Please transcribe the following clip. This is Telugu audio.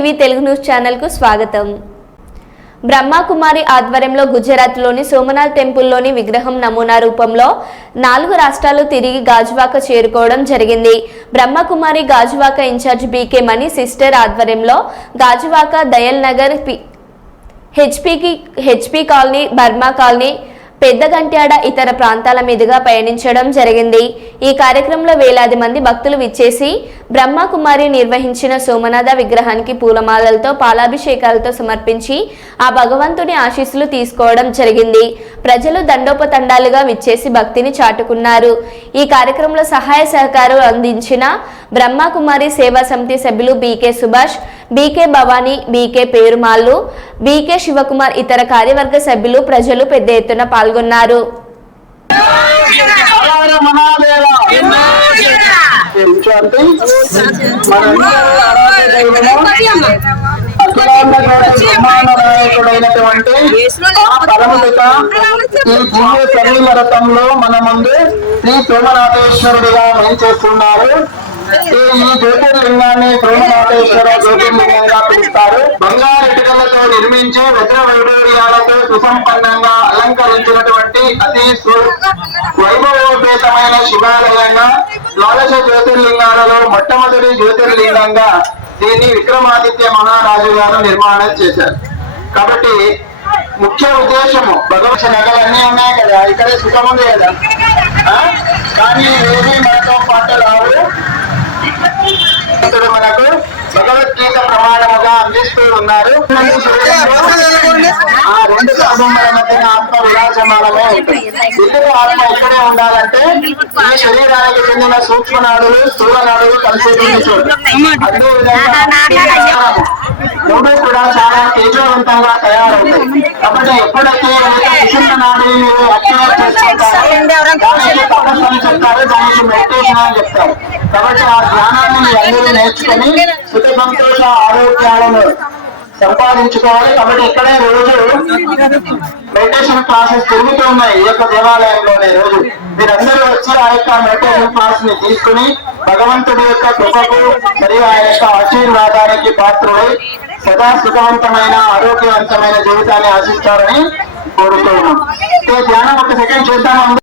టీవీ తెలుగు న్యూస్ ఛానల్ కు స్వాగతం. బ్రహ్మకుమారి ఆధ్వర్యంలో గుజరాత్లోని సోమనాథ్ టెంపుల్లోని విగ్రహం నమూనా రూపంలో 4 రాష్ట్రాలు తిరిగి గాజువాక చేరుకోవడం జరిగింది. బ్రహ్మకుమారి గాజువాక ఇన్ఛార్జ్ బీకే మణి సిస్టర్ ఆధ్వర్యంలో Gajuwaka, Dayal Nagar, HP colony, Burma colony, Peddagantyada ఇతర ప్రాంతాల మీదుగా పయనించడం జరిగింది. ఈ కార్యక్రమంలో వేలాది మంది భక్తులు విచ్చేసి బ్రహ్మకుమారి నిర్వహించిన సోమనాథ విగ్రహానికి పూలమాలలతో పాలాభిషేకాలతో సమర్పించి ఆ భగవంతుని ఆశీస్సులు తీసుకోవడం జరిగింది. ప్రజలు దండోపతండాలుగా విచ్చేసి భక్తిని చాటుకున్నారు. ఈ కార్యక్రమంలో సహాయ సహకారాలు అందించిన బ్రహ్మకుమారి సేవా సమితి సభ్యులు BK Subhash, BK Bhavani, BK Perumallu, BK Shivakumar, ఇతర కార్యవర్గ సభ్యులు, ప్రజలు పెద్ద ఎత్తున పాల్గొన్నారు. రథంలో మన ముందు శ్రీ సోమనాథేశ్వరుడిగా చేస్తున్నారు. ఈ జ్యోతిర్లింగాన్ని సోమనాథేశ్వర జ్యోతిర్లింగంగా పిలుస్తారు. బంగారు ఇటుకలతో నిర్మించి వజ్ర వైడూర్యాలతో సుసంపన్నంగా అలంకరించినటువంటి అతి వైభవోపేతమైన శివాలయంగా, ద్వాదశ జ్యోతిర్లింగాలలో మొట్టమొదటి జ్యోతిర్లింగంగా దీన్ని విక్రమాదిత్య మహారాజు గారు నిర్మాణం చేశారు. కాబట్టి ముఖ్య ఉద్దేశము భగవత్ నగలన్నీ ఉన్నాయి కదా, ఇక్కడే సుఖం ఉంది కదా, కానీ ఏమీ మనతో పాటు రావు. మనకు భగవద్గీత ప్రమాణముగా అందిస్తూ ఉన్నారు. ఆ 2 కుటుంబాల మధ్యన ఆత్మ విరాజమానమే ఉంటుంది. ఎందుకు ఆత్మ ఇక్కడే ఉండాలంటే ఈ శరీరానికి చెందిన సూక్ష్మనాడులు, స్థూలనాడులు కలిసేటువంటి చోటు. అదేవిధంగా 3 కూడా చాలా తేజవంతంగా తయారవుతాయి. కాబట్టి ఎప్పుడైతే విశిష్ట నాడులు యాక్టివేట్ చేసుకుంటారో దానికి తపస్సు చెప్తారు, దానికి మెడిటేషన్ అని చెప్తారు. కాబట్టి ఆ ధ్యానాన్ని అందరూ నేర్చుకుని సుఖ సంతోష ఆరోగ్యాలను సంపాదించుకోవాలి. కాబట్టి ఇక్కడే రోజు మెడిటేషన్ క్లాసెస్ జరుగుతూ ఉన్నాయి. ఈ యొక్క దేవాలయంలోనే రోజు మీరందరూ వచ్చి ఆ యొక్క మెడిటేషన్ క్లాస్ ని తీసుకుని భగవంతుడి యొక్క కృపకు మరియు ఆయన యొక్క ఆశీర్వాదానికి పాత్రుడై సదా సుఖవంతమైన ఆరోగ్యవంతమైన జీవితాన్ని ఆశిస్తారని కోరుతున్నాం. ధ్యానం 1 సెకండ్ చేద్దాం.